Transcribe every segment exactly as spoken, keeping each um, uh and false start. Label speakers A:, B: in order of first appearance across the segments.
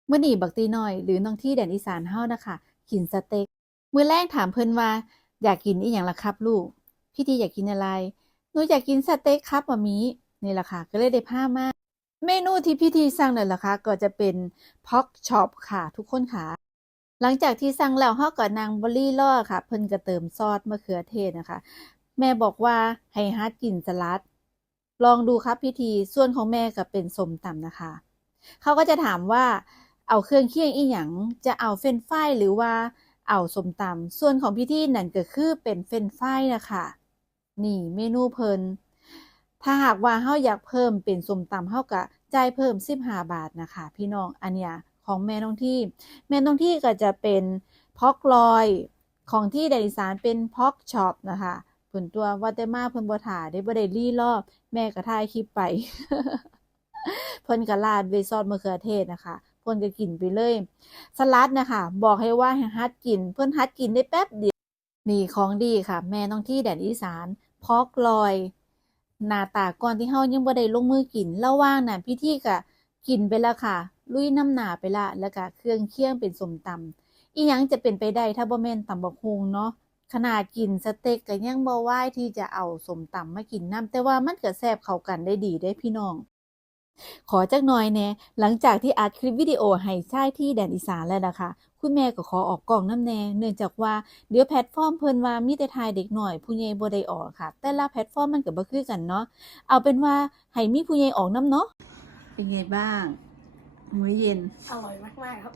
A: มื้อนี้บักตีน้อยหรือน้องที่แดนอีสานเฮาน่ะค่ะกินสเต็กมื้อแรกถามเพิ่นว่าอยากกินอิหยังล่ะครับลูกพี่ทีอยากกินอะไรหนูอยากกินสเต็กครับหม่ามีนี่ล่ะค่ะก็เลยได้พามาเมนูที่พี่ทีสั่งนั่นล่ะค่ะก็จะเป็น Pork Chop ค่ะทุกคนค่ะหลังจากที่สั่งแล้วเฮาก็นั่งบ่รีรอค่ะเพิ่นก็เติมซอสมะเขือเทศนะคะแม่บอกว่าให้หัดกินสลัดลองดูครับพี่ทีส่วนของแม่ก็เป็นส้มตำนะคะเขาก็จะถามว่า เอาเครื่องเคียงอีหยังจะเอาเฟรนช์ฟรายหรือว่าเอาส้มตำส่วนของพี่ที่นั่นก็คือเป็นเฟรนช์ฟรายน่ะค่ะนี่เมนูเพิ่นถ้าหากว่าเฮาอยากเพิ่มเป็นส้มตำเฮาก็จ่ายเพิ่มสิบห้าบาทน่ะค่ะพี่น้องอันเนี้ยของแม่น้องที่แม่น้องที่ก็จะเป็นพอกลอยของที่แดนอีสานเป็นพอกช็อปนะคะเพิ่นตัวว่าแต่มาเพิ่นบ่ท่าได้บ่ได้รีรอแม่ก็ถ่ายคลิปไป เพิ่นก็ราดด้วยซอสมะเขือเทศนะคะเพิ่นก็กินไปเลยสลัดน่ะค่ะบอกให้ว่าให้หัดกินเพิ่นหัดกินได้แป๊บเดียวนี่ของดีค่ะแม่น้องที่แดนอีสานพอกลอยหน้าตาก่อนที่เฮายังบ่ได้ลงมือกินระหว่างนั้นพิธีก็กินไปแล้วค่ะลุยน้ำหน้าไปละแล้วก็เครื่องเคียงเป็นส้มตำอีหยังจะเป็นไปได้ถ้าบ่แม่นตำบักหุ่งเนาะขนาดกินสเต็กก็ยังบ่ไหวที่จะเอาส้มตำมากินนำแต่ว่ามันก็แซ่บเข้ากันได้ดีเด้พี่น้อง ขอจักหน่อยแหน่หลังจากที่อัดคลิปวิดีโอให้ชายที่แดนอีสานแล้วนะคะคุณแม่ก็ขอออกกล้องนำแหน่เนื่องจากว่าเดี๋ยวแพลตฟอร์มเพิ่นว่ามีแต่ถ่ายเด็กน้อยผู้ใหญ่บ่ได้ออกค่ะแต่ละแพลตฟอร์มมันก็บ่คือกันเนาะเอาเป็นว่าให้มีผู้ใหญ่ออกนำเนาะเป็นไงบ้างมื้อเย็น
B: อร่อยมากๆครับ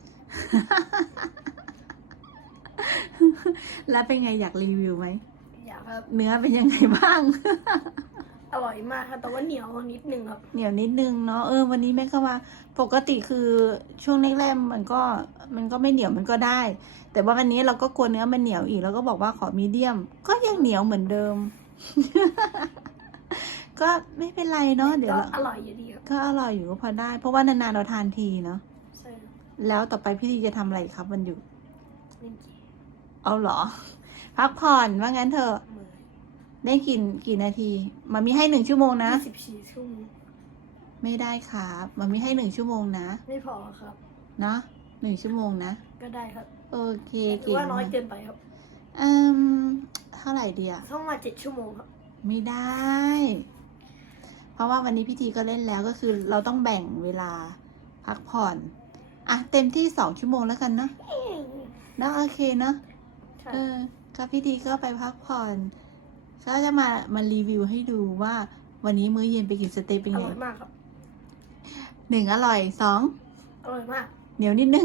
A: แล้วเป็นไงอยากรีวิวไหม
B: อยากครับ
A: เนื้อเป็นยังไงบ้าง
B: อร่อยมากครับแต่ว่าเหนียวนิดนึงครับ
A: เหนียวนิดนึงเนาะเออวันนี้แม่ก็ว่าปกติคือช่วงแรกๆมันก็มันก็ไม่เหนียวมันก็ได้ แต่ว่าวันนี้เราก็กลัวเนื้อมันเหนียวอีกแล้วก็บอกว่าขอมีเดียม ก็ยังเหนียวเหมือนเดิม ก็ไม่เป็นไรเนาะเดี๋ยว
B: ก็
A: เรา
B: อร่อยอยู่ดีครับ
A: ก็อร่อยอยู่ก็พอได้ เพราะว่านานๆเราทานทีเนาะ
B: ใช่ครับ
A: แล้วต่อไปพี่ดีจะทำอะไรครับวันหยุด
B: เล่นเกม
A: เอาเหรอ พักผ่อนว่างั้นเถอะ
B: มือ
A: ได้กินกี่นาทีมามีให้หนึ่งชั่วโมงนะ
B: ยี่สิบสี่ชั่วโมง
A: ไม่ได้ครับมามีให้หนึ่งชั่วโมงนะ
B: ไม่พอครับ
A: เนาะหนึ่งชั่วโมงนะ
B: ก็ได้ครับ
A: โอเค
B: หรือ
A: เก่ง
B: ว่าน้อย
A: มาก
B: เกินไปครับ
A: อืมเท่าไหร่ดีอะ
B: ต้องมาเจ็ดชั่วโมงครับ
A: ไม่ได้ เพราะว่าวันนี้พิธีก็เล่นแล้วก็คือเราต้องแบ่งเวลาพักผ่อนอ่ะเต็มที่สองชั่วโมงแล้วกันเนาะเนาะโอเคเนาะ
B: ใช่
A: เออก็พิธีก็ไปพักผ่อนก็จะมามารีวิวให้ดูว่า วันนี้มื้อเย็นไปกินสเต็กเป็น
B: อ
A: ไง
B: ร่อยมากครับ
A: หนึ่งอร่อยสอง
B: อร่อยมาก
A: เหนียวนิดนึง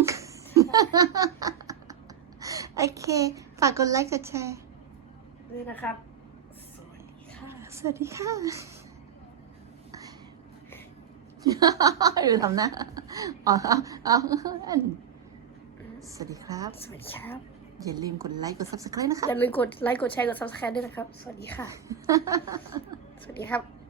A: โอเค ฝากกดไลค์กดแชร์
B: ด้วยนะครับ สวัสดีค่ะ
A: สวัสดีค่ะ อยู่ทำหน้าอ๋อเอาสวัสดีครับ
B: สวัสดีครับ
A: อย่าลืมกดไลค์ กด ซับสไครบ์ นะครับ
B: อย่าลืมกดไลค์กดแชร์กด ซับสไครบ์ ด้วยนะครับ สวัสดีค่ะ สวัสดีครับ